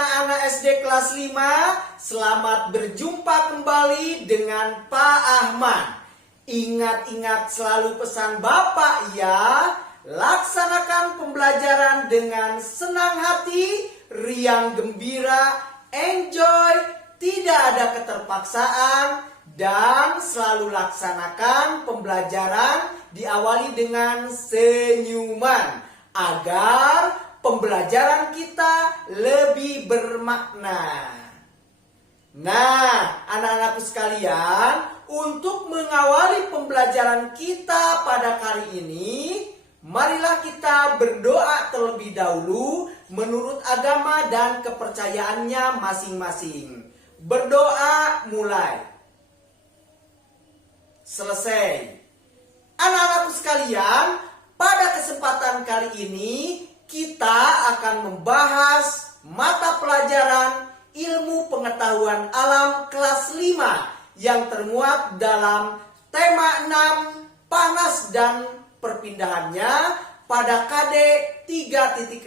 anak-anak SD kelas 5, selamat berjumpa kembali dengan Pak Ahmad. Ingat-ingat selalu pesan Bapak ya, laksanakan pembelajaran dengan senang hati, riang gembira, enjoy, tidak ada keterpaksaan, dan selalu laksanakan pembelajaran diawali dengan senyuman agar pembelajaran kita lebih bermakna. Nah, anak-anakku sekalian, untuk mengawali pembelajaran kita pada kali ini, marilah kita berdoa terlebih dahulu menurut agama dan kepercayaannya masing-masing. Berdoa mulai. Selesai. Anak-anakku sekalian, pada kesempatan kali ini kita akan membahas mata pelajaran ilmu pengetahuan alam kelas 5 yang termuat dalam tema 6 panas dan perpindahannya pada KD 3.6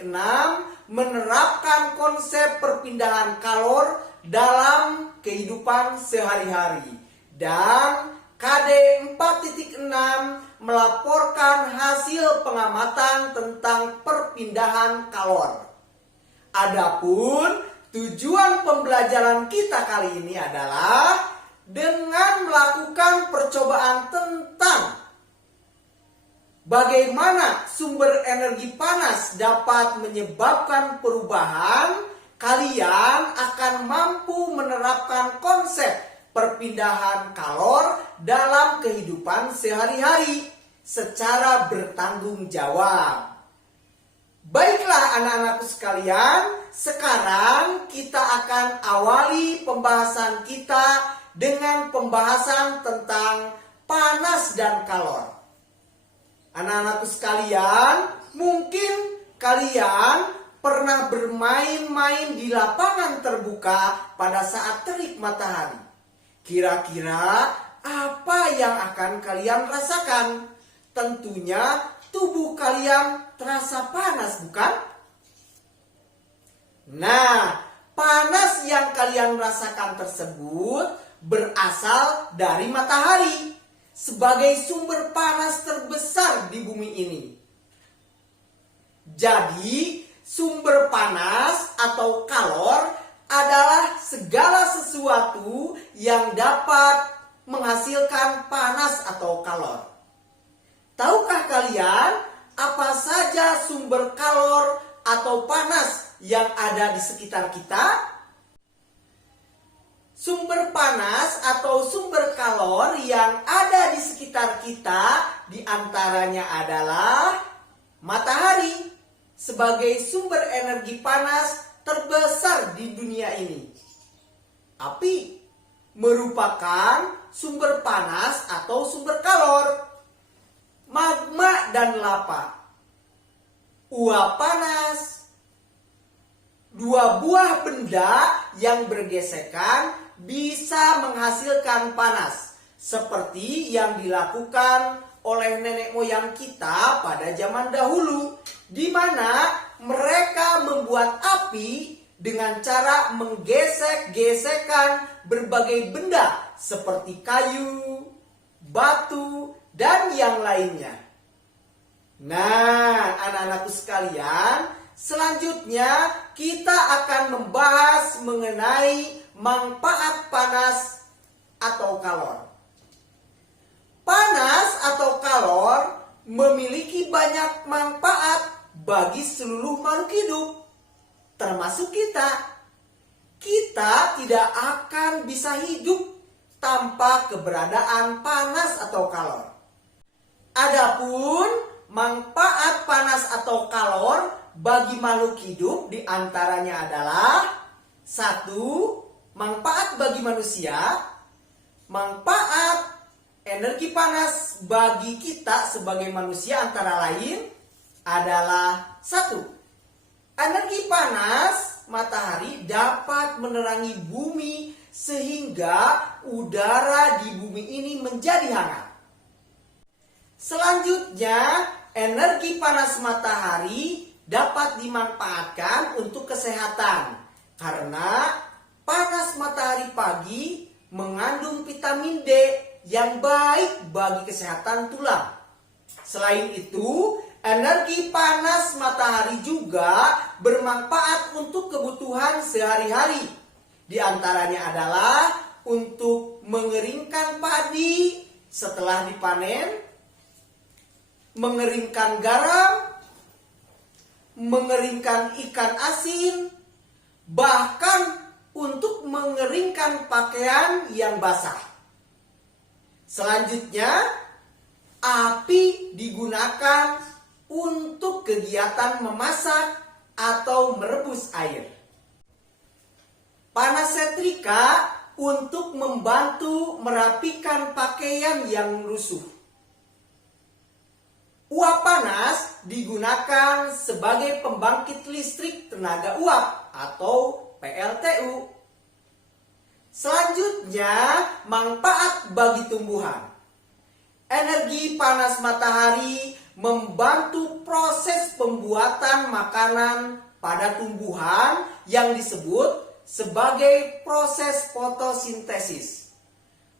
menerapkan konsep perpindahan kalor dalam kehidupan sehari-hari, dan KD 4.6 melaporkan hasil pengamatan tentang perpindahan kalor. Adapun tujuan pembelajaran kita kali ini adalah dengan melakukan percobaan tentang bagaimana sumber energi panas dapat menyebabkan perubahan, kalian akan mampu menerapkan konsep perpindahan kalor dalam kehidupan sehari-hari secara bertanggung jawab. Baiklah anak-anakku sekalian, sekarang kita akan awali pembahasan kita dengan pembahasan tentang panas dan kalor. Anak-anakku sekalian, mungkin kalian pernah bermain-main di lapangan terbuka pada saat terik matahari. Kira-kira apa yang akan kalian rasakan? Tentunya tubuh kalian terasa panas, bukan? Nah, panas yang kalian rasakan tersebut berasal dari matahari sebagai sumber panas terbesar di bumi ini. Jadi, sumber panas atau kalor adalah segala sesuatu yang dapat menghasilkan panas atau kalor. Tahukah kalian apa saja sumber kalor atau panas yang ada di sekitar kita? Sumber panas atau sumber kalor yang ada di sekitar kita diantaranya adalah matahari sebagai sumber energi panas terbesar di dunia ini. Api merupakan sumber panas atau sumber kalor. Magma dan lava, uap panas, dua buah benda yang bergesekan bisa menghasilkan panas, seperti yang dilakukan oleh nenek moyang kita pada zaman dahulu, di mana mereka membuat api dengan cara menggesek-gesekkan berbagai benda seperti kayu, batu, dan yang lainnya. Nah, anak-anakku sekalian, selanjutnya kita akan membahas mengenai manfaat panas atau kalor. Panas atau kalor memiliki banyak manfaat bagi seluruh makhluk hidup, termasuk kita. Kita tidak akan bisa hidup tanpa keberadaan panas atau kalor. Adapun manfaat panas atau kalor bagi makhluk hidup diantaranya adalah 1. Manfaat bagi manusia. Manfaat energi panas bagi kita sebagai manusia antara lain adalah 1. Energi panas matahari dapat menerangi bumi sehingga udara di bumi ini menjadi hangat. Selanjutnya, energi panas matahari dapat dimanfaatkan untuk kesehatan Karena panas matahari pagi mengandung vitamin D yang baik bagi kesehatan tulang. Selain itu, energi panas matahari juga bermanfaat untuk kebutuhan sehari-hari. Di antaranya adalah untuk mengeringkan padi setelah dipanen, mengeringkan garam, mengeringkan ikan asin, bahkan untuk mengeringkan pakaian yang basah. Selanjutnya, api digunakan untuk kegiatan memasak atau merebus air. Panas setrika untuk membantu merapikan pakaian yang lusuh. Uap panas digunakan sebagai pembangkit listrik tenaga uap atau PLTU. Selanjutnya, manfaat bagi tumbuhan. Energi panas matahari membantu proses pembuatan makanan pada tumbuhan yang disebut sebagai proses fotosintesis.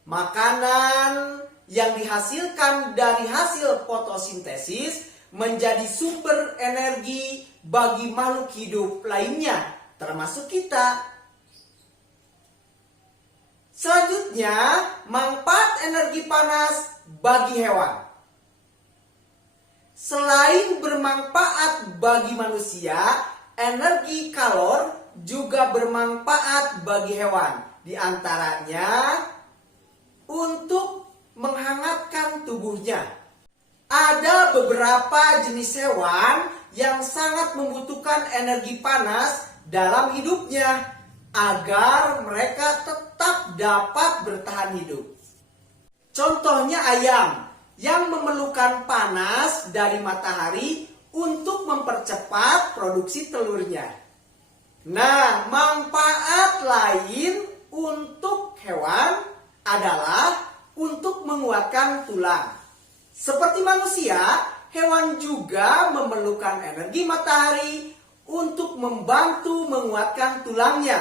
Makanan yang dihasilkan dari hasil fotosintesis menjadi sumber energi bagi makhluk hidup lainnya, termasuk kita. Selanjutnya, manfaat energi panas bagi hewan. Selain bermanfaat bagi manusia, energi kalor juga bermanfaat bagi hewan. Di antaranya untuk menghangatkan tubuhnya. Ada beberapa jenis hewan yang sangat membutuhkan energi panas dalam hidupnya agar mereka tetap dapat bertahan hidup. Contohnya ayam yang memerlukan panas dari matahari untuk mempercepat produksi telurnya. Nah, manfaat lain untuk hewan adalah untuk menguatkan tulang. Seperti manusia, hewan juga memerlukan energi matahari untuk membantu menguatkan tulangnya.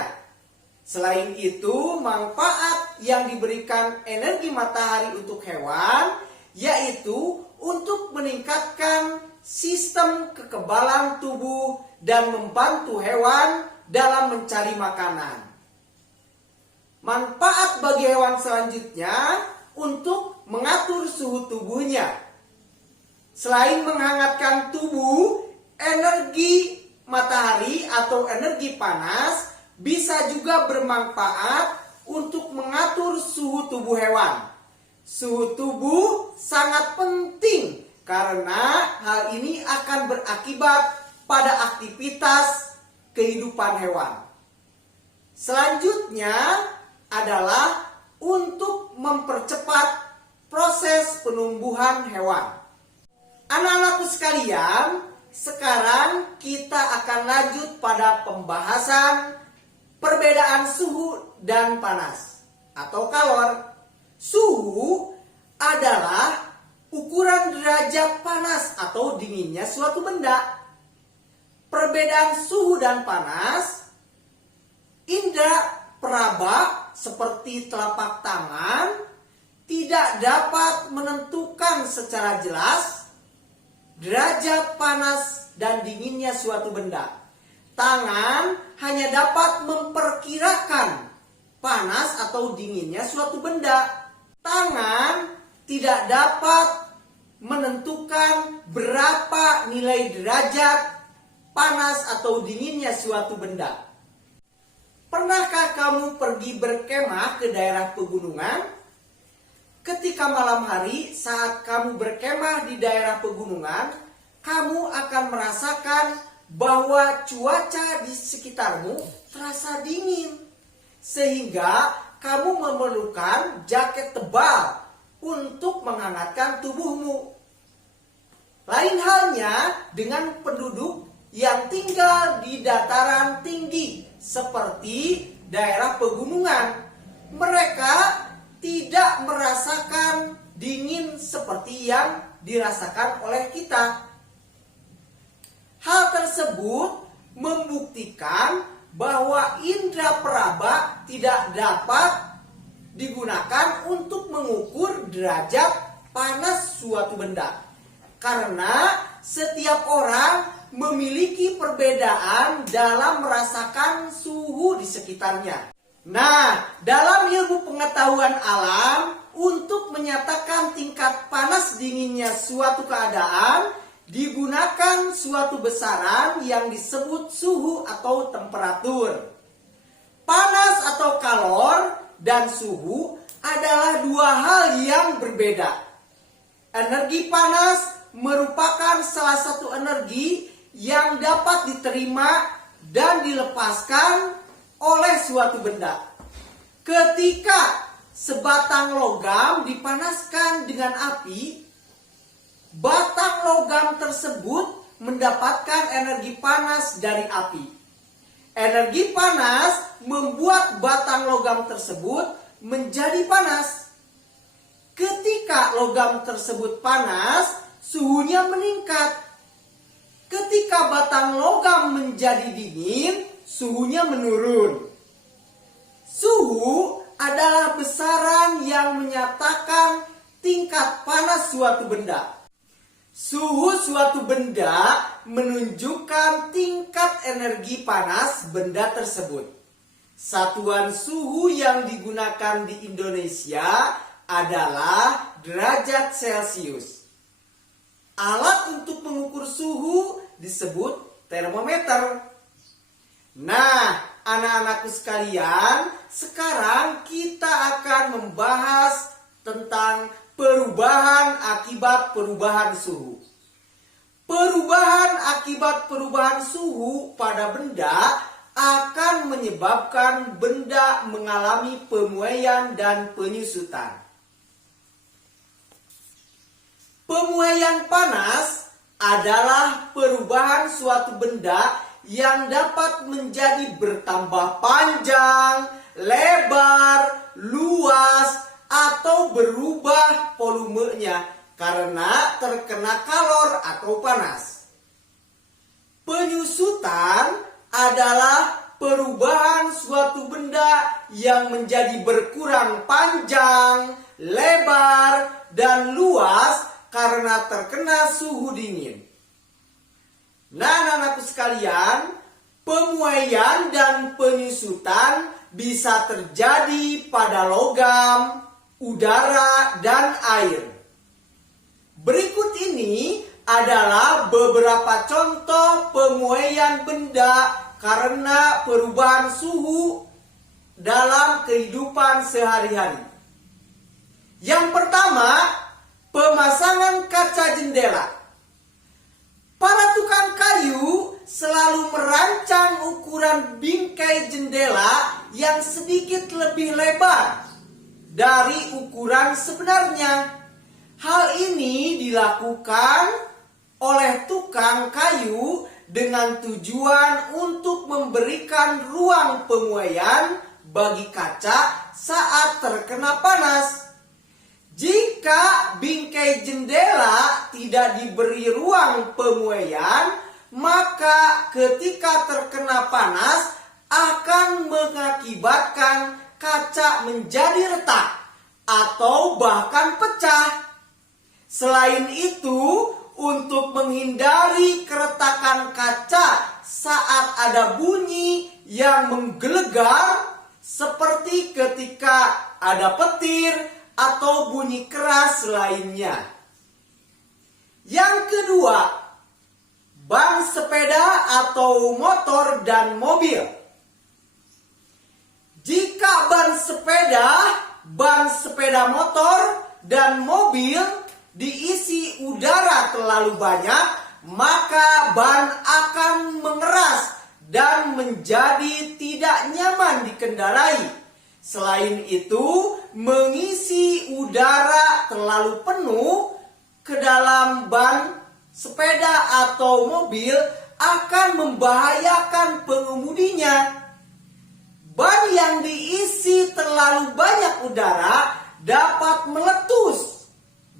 Selain itu, manfaat yang diberikan energi matahari untuk hewan yaitu untuk meningkatkan sistem kekebalan tubuh dan membantu hewan dalam mencari makanan. Manfaat bagi hewan selanjutnya untuk mengatur suhu tubuhnya. Selain menghangatkan tubuh, energi matahari atau energi panas bisa juga bermanfaat untuk mengatur suhu tubuh hewan. Suhu tubuh sangat penting karena hal ini akan berakibat pada aktivitas kehidupan hewan. Selanjutnya adalah untuk mempercepat proses penumbuhan hewan. Anak-anakku sekalian, sekarang kita akan lanjut pada pembahasan perbedaan suhu dan panas atau kalor. Suhu adalah ukuran derajat panas atau dinginnya suatu benda. Perbedaan suhu dan panas, indera peraba seperti telapak tangan tidak dapat menentukan secara jelas derajat panas dan dinginnya suatu benda. Tangan hanya dapat memperkirakan panas atau dinginnya suatu benda. Tangan tidak dapat menentukan berapa nilai derajat panas atau dinginnya suatu benda. Pernahkah kamu pergi berkemah ke daerah pegunungan? Ketika malam hari saat kamu berkemah di daerah pegunungan, kamu akan merasakan bahwa cuaca di sekitarmu terasa dingin. Sehingga kamu memerlukan jaket tebal untuk menghangatkan tubuhmu. Lain halnya dengan penduduk yang tinggal di dataran tinggi seperti daerah pegunungan. Mereka tidak merasakan dingin seperti yang dirasakan oleh kita. Hal tersebut membuktikan bahwa indera peraba tidak dapat digunakan untuk mengukur derajat panas suatu benda. Karena setiap orang memiliki perbedaan dalam merasakan suhu di sekitarnya. Nah, dalam ilmu pengetahuan alam, untuk menyatakan tingkat panas dinginnya suatu keadaan, digunakan suatu besaran yang disebut suhu atau temperatur. Panas atau kalor dan suhu adalah dua hal yang berbeda. Energi panas merupakan salah satu energi yang dapat diterima dan dilepaskan oleh suatu benda. Ketika sebatang logam dipanaskan dengan api, batang logam tersebut mendapatkan energi panas dari api. Energi panas membuat batang logam tersebut menjadi panas. Ketika logam tersebut panas, suhunya meningkat. Ketika batang logam menjadi dingin, suhunya menurun. Suhu adalah besaran yang menyatakan tingkat panas suatu benda. Suhu suatu benda menunjukkan tingkat energi panas benda tersebut. Satuan suhu yang digunakan di Indonesia adalah derajat Celcius. Alat untuk mengukur suhu disebut termometer. Nah, anak-anakku sekalian, sekarang kita akan membahas tentang perubahan akibat perubahan suhu. Perubahan akibat perubahan suhu pada benda akan menyebabkan benda mengalami pemuaian dan penyusutan. Pemuaian panas adalah perubahan suatu benda yang dapat menjadi bertambah panjang, lebar, luas, atau berubah volumenya karena terkena kalor atau panas. Penyusutan adalah perubahan suatu benda yang menjadi berkurang panjang, lebar, dan luas karena terkena suhu dingin. Nah, anak-anakku sekalian, pemuaian dan penyusutan bisa terjadi pada logam, udara, dan air. Berikut ini adalah beberapa contoh pemuaian benda karena perubahan suhu dalam kehidupan sehari-hari. Yang pertama, pemasangan kaca jendela. Para tukang kayu selalu merancang ukuran bingkai jendela yang sedikit lebih lebar dari ukuran sebenarnya. Hal ini dilakukan oleh tukang kayu dengan tujuan untuk memberikan ruang pemuaian bagi kaca saat terkena panas. Jika bingkai jendela tidak diberi ruang pemuaian, maka ketika terkena panas akan mengakibatkan kaca menjadi retak atau bahkan pecah. Selain itu, untuk menghindari keretakan kaca saat ada bunyi yang menggelegar, seperti ketika ada petir atau bunyi keras lainnya. Yang kedua, ban sepeda atau motor dan mobil. Jika ban sepeda motor dan mobil diisi udara terlalu banyak, maka ban akan mengeras dan menjadi tidak nyaman dikendarai. Selain itu, mengisi udara terlalu penuh ke dalam ban sepeda atau mobil akan membahayakan pengemudinya. Ban yang diisi terlalu banyak udara dapat meletus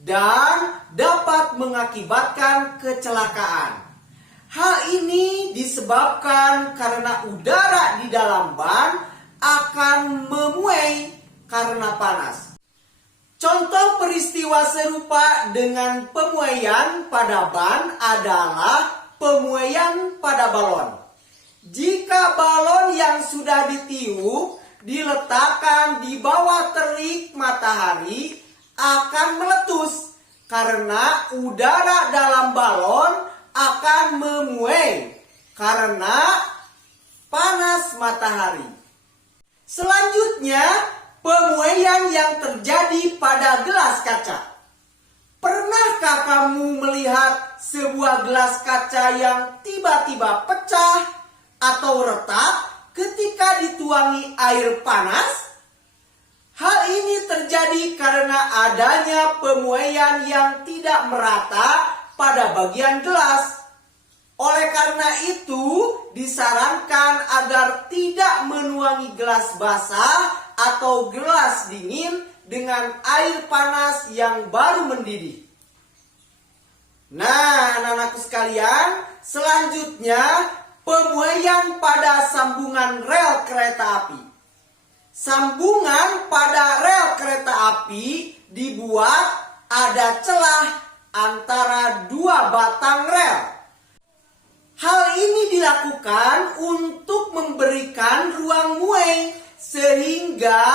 dan dapat mengakibatkan kecelakaan. Hal ini disebabkan karena udara di dalam ban akan memuai karena panas. Contoh peristiwa serupa dengan pemuaian pada ban adalah pemuaian pada balon. Jika balon yang sudah ditiup diletakkan di bawah terik matahari akan meletus karena udara dalam balon akan memuai karena panas matahari. Selanjutnya, pemuaian yang terjadi pada gelas kaca. Pernahkah kamu melihat sebuah gelas kaca yang tiba-tiba pecah atau retak ketika dituangi air panas? Hal ini terjadi karena adanya pemuaian yang tidak merata pada bagian gelas. Oleh karena itu, disarankan agar tidak menuangi gelas basah atau gelas dingin dengan air panas yang baru mendidih. Nah, anak-anakku sekalian, selanjutnya pemuaian pada sambungan rel kereta api. Sambungan pada rel kereta api dibuat ada celah antara dua batang rel. Hal ini dilakukan untuk memberikan ruang muai sehingga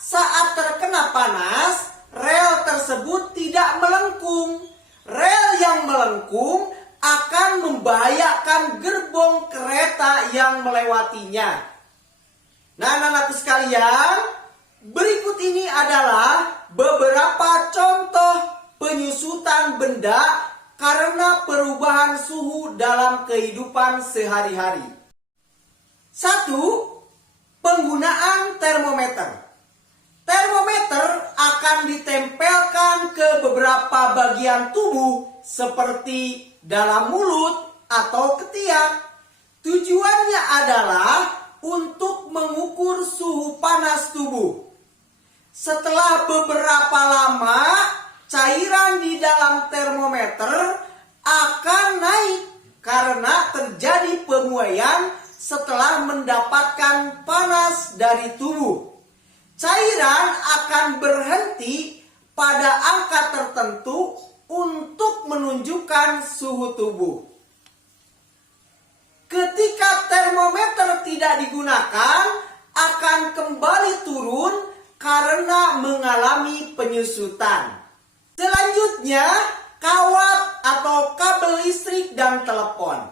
saat terkena panas, rel tersebut tidak melengkung. Rel yang melengkung akan membahayakan gerbong kereta yang melewatinya. Nah, anak-anakku sekalian, berikut ini adalah beberapa contoh penyusutan benda karena perubahan suhu dalam kehidupan sehari-hari. 1. Penggunaan termometer. Termometer akan ditempelkan ke beberapa bagian tubuh seperti dalam mulut atau ketiak. Tujuannya adalah untuk mengukur suhu panas tubuh. Setelah beberapa lama, cairan di dalam termometer akan naik karena terjadi pemuaian setelah mendapatkan panas dari tubuh. Cairan akan berhenti pada angka tertentu untuk menunjukkan suhu tubuh. Ketika termometer tidak digunakan, akan kembali turun karena mengalami penyusutan. Selanjutnya, kawat atau kabel listrik dan telepon.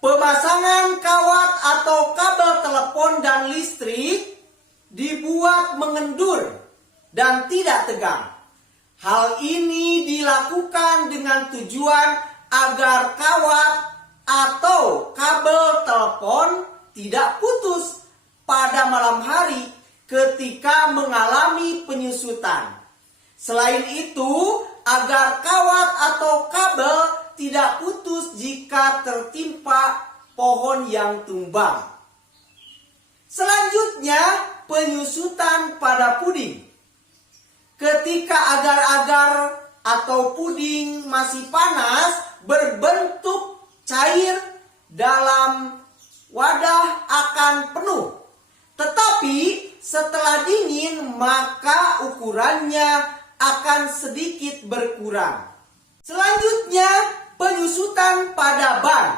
Pemasangan kawat atau kabel telepon dan listrik dibuat mengendur dan tidak tegang. Hal ini dilakukan dengan tujuan agar kawat atau kabel telepon tidak putus pada malam hari ketika mengalami penyusutan. Selain itu, agar kawat atau kabel tidak putus jika tertimpa pohon yang tumbang. Selanjutnya, penyusutan pada puding. Ketika agar-agar atau puding masih panas, berbentuk cair dalam wadah akan penuh. Tetapi setelah dingin, maka ukurannya akan sedikit berkurang. Selanjutnya, penyusutan pada ban.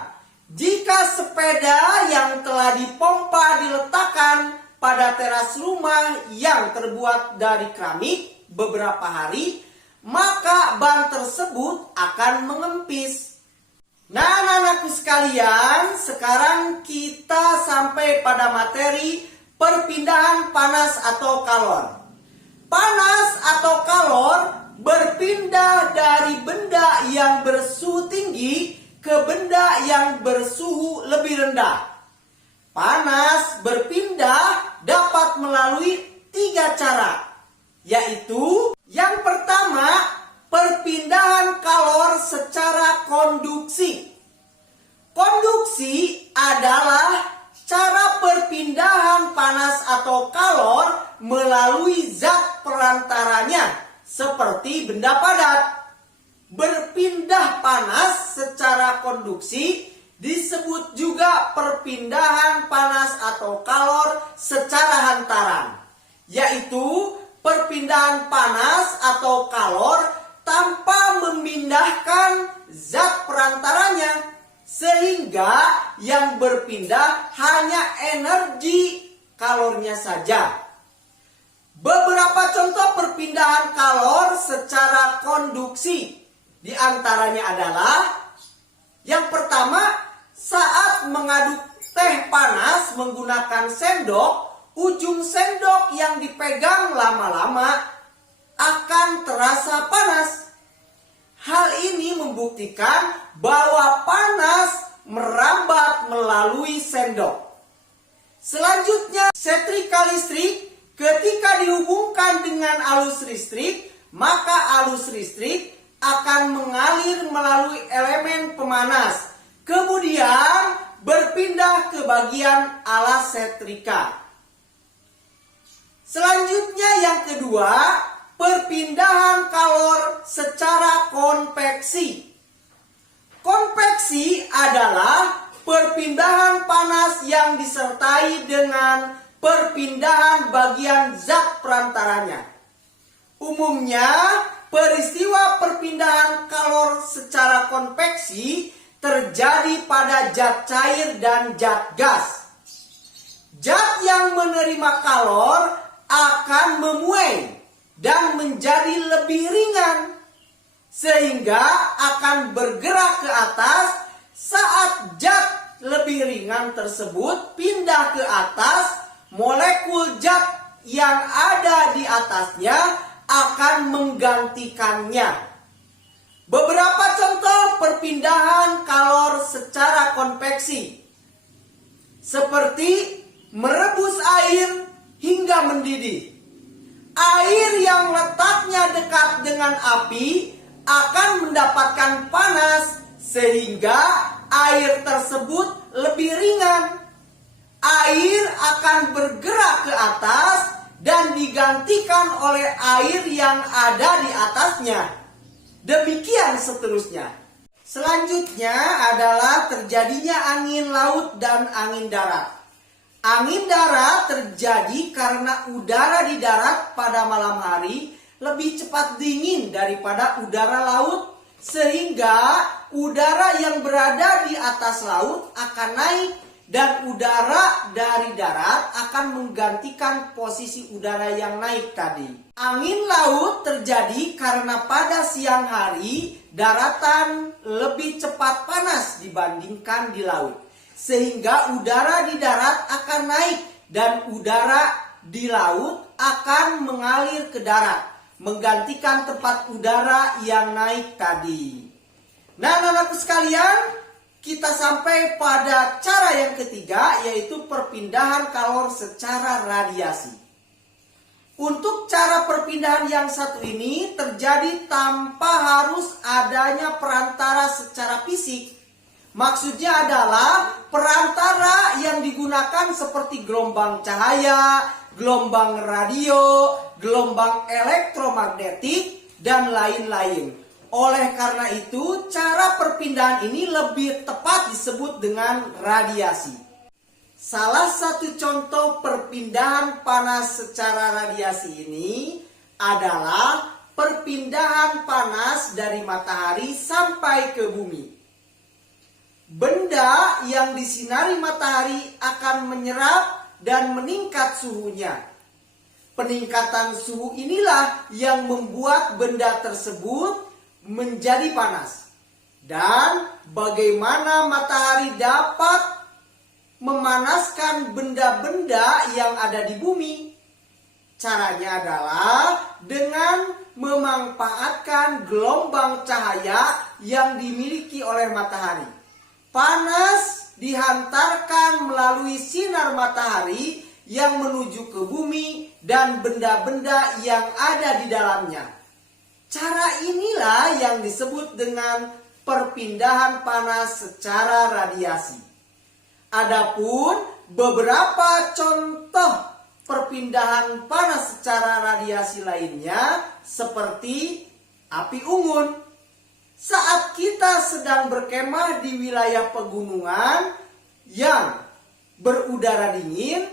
Jika sepeda yang telah dipompa diletakkan pada teras rumah yang terbuat dari keramik beberapa hari, maka ban tersebut akan mengempis. Nah, anak-anakku sekalian, sekarang kita sampai pada materi perpindahan panas atau kalor. Panas atau kalor berpindah dari benda yang bersuhu tinggi ke benda yang bersuhu lebih rendah. Panas berpindah dapat melalui 3 cara, yaitu yang pertama, perpindahan kalor secara konduksi. Konduksi adalah cara perpindahan panas atau kalor melalui zat perantaranya, seperti benda padat. Berpindah panas secara konduksi Disebut juga perpindahan panas atau kalor secara hantaran, yaitu perpindahan panas atau kalor tanpa memindahkan zat perantaranya, sehingga yang berpindah hanya energi kalornya saja. Beberapa contoh perpindahan kalor secara konduksi di antaranya adalah: yang pertama, saat mengaduk teh panas menggunakan sendok, ujung sendok yang dipegang lama-lama akan terasa panas. Hal ini membuktikan bahwa panas merambat melalui sendok. Selanjutnya, setrika listrik ketika dihubungkan dengan arus listrik, maka arus listrik akan mengalir melalui elemen pemanas, kemudian berpindah ke bagian alas setrika. Selanjutnya yang kedua, perpindahan kalor secara konveksi. Konveksi adalah perpindahan panas yang disertai dengan perpindahan bagian zat perantaranya. Umumnya, peristiwa perpindahan kalor secara konveksi terjadi pada zat cair dan zat gas. Zat yang menerima kalor akan memuai dan menjadi lebih ringan, sehingga akan bergerak ke atas. Saat zat lebih ringan tersebut pindah ke atas, molekul zat yang ada di atasnya akan menggantikannya. Beberapa contoh perpindahan kalor secara konveksi, seperti merebus air hingga mendidih. Air yang letaknya dekat dengan api akan mendapatkan panas, sehingga air tersebut lebih ringan. Air akan bergerak ke atas dan digantikan oleh air yang ada di atasnya. Demikian seterusnya. Selanjutnya adalah terjadinya angin laut dan angin darat. Angin darat terjadi karena udara di darat pada malam hari lebih cepat dingin daripada udara laut, sehingga udara yang berada di atas laut akan naik dan udara dari darat akan menggantikan posisi udara yang naik tadi. Angin laut terjadi karena pada siang hari daratan lebih cepat panas dibandingkan di laut, sehingga udara di darat akan naik dan udara di laut akan mengalir ke darat, menggantikan tempat udara yang naik tadi. Nah, anak-anakku sekalian, kita sampai pada cara yang ketiga, yaitu perpindahan kalor secara radiasi. Untuk cara perpindahan yang satu ini terjadi tanpa harus adanya perantara secara fisik. Maksudnya adalah perantara yang digunakan seperti gelombang cahaya, gelombang radio, gelombang elektromagnetik, dan lain-lain. Oleh karena itu, cara perpindahan ini lebih tepat disebut dengan radiasi. Salah satu contoh perpindahan panas secara radiasi ini adalah perpindahan panas dari matahari sampai ke bumi. Benda yang disinari matahari akan menyerap dan meningkat suhunya. Peningkatan suhu inilah yang membuat benda tersebut menjadi panas. Dan bagaimana matahari dapat memanaskan benda-benda yang ada di bumi? Caranya adalah dengan memanfaatkan gelombang cahaya yang dimiliki oleh matahari. Panas dihantarkan melalui sinar matahari yang menuju ke bumi dan benda-benda yang ada di dalamnya. Cara inilah yang disebut dengan perpindahan panas secara radiasi. Adapun beberapa contoh perpindahan panas secara radiasi lainnya seperti api unggun. Saat kita sedang berkemah di wilayah pegunungan yang berudara dingin,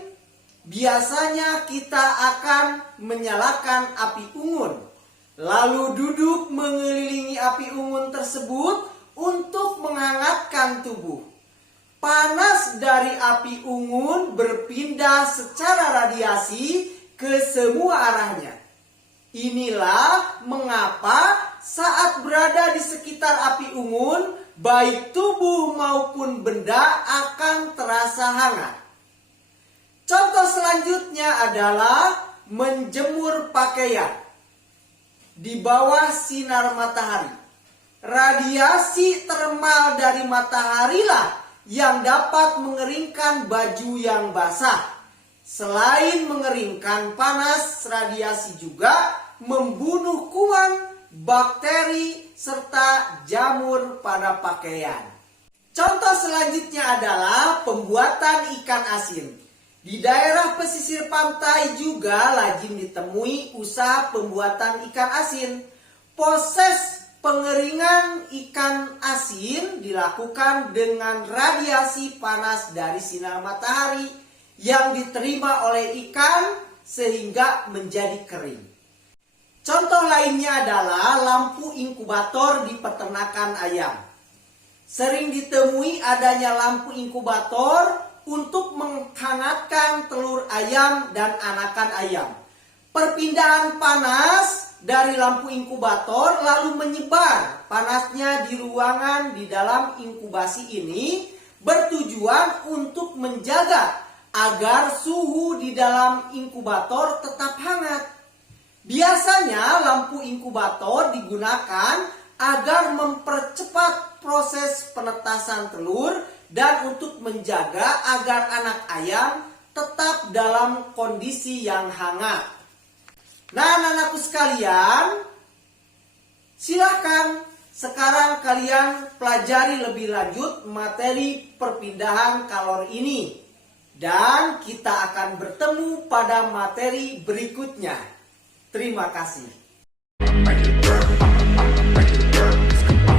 biasanya kita akan menyalakan api unggun, lalu duduk mengelilingi api unggun tersebut untuk menghangatkan tubuh. Panas dari api unggun berpindah secara radiasi ke semua arahnya. Inilah mengapa saat berada di sekitar api unggun, baik tubuh maupun benda akan terasa hangat. Contoh selanjutnya adalah menjemur pakaian di bawah sinar matahari. Radiasi termal dari mataharilah yang dapat mengeringkan baju yang basah. Selain mengeringkan panas, radiasi juga membunuh kuman, bakteri, serta jamur pada pakaian. Contoh selanjutnya adalah pembuatan ikan asin. Di daerah pesisir pantai juga lazim ditemui usaha pembuatan ikan asin. Proses pengeringan ikan asin dilakukan dengan radiasi panas dari sinar matahari yang diterima oleh ikan sehingga menjadi kering. Contoh lainnya adalah lampu inkubator di peternakan ayam. Sering ditemui adanya lampu inkubator untuk menghangatkan telur ayam dan anakan ayam. Perpindahan panas dari lampu inkubator lalu menyebar panasnya di ruangan di dalam inkubasi ini bertujuan untuk menjaga agar suhu di dalam inkubator tetap hangat. Biasanya lampu inkubator digunakan agar mempercepat proses penetasan telur dan untuk menjaga agar anak ayam tetap dalam kondisi yang hangat. Nah, anak-anakku sekalian, silakan sekarang kalian pelajari lebih lanjut materi perpindahan kalori ini. Dan kita akan bertemu pada materi berikutnya. Terima kasih.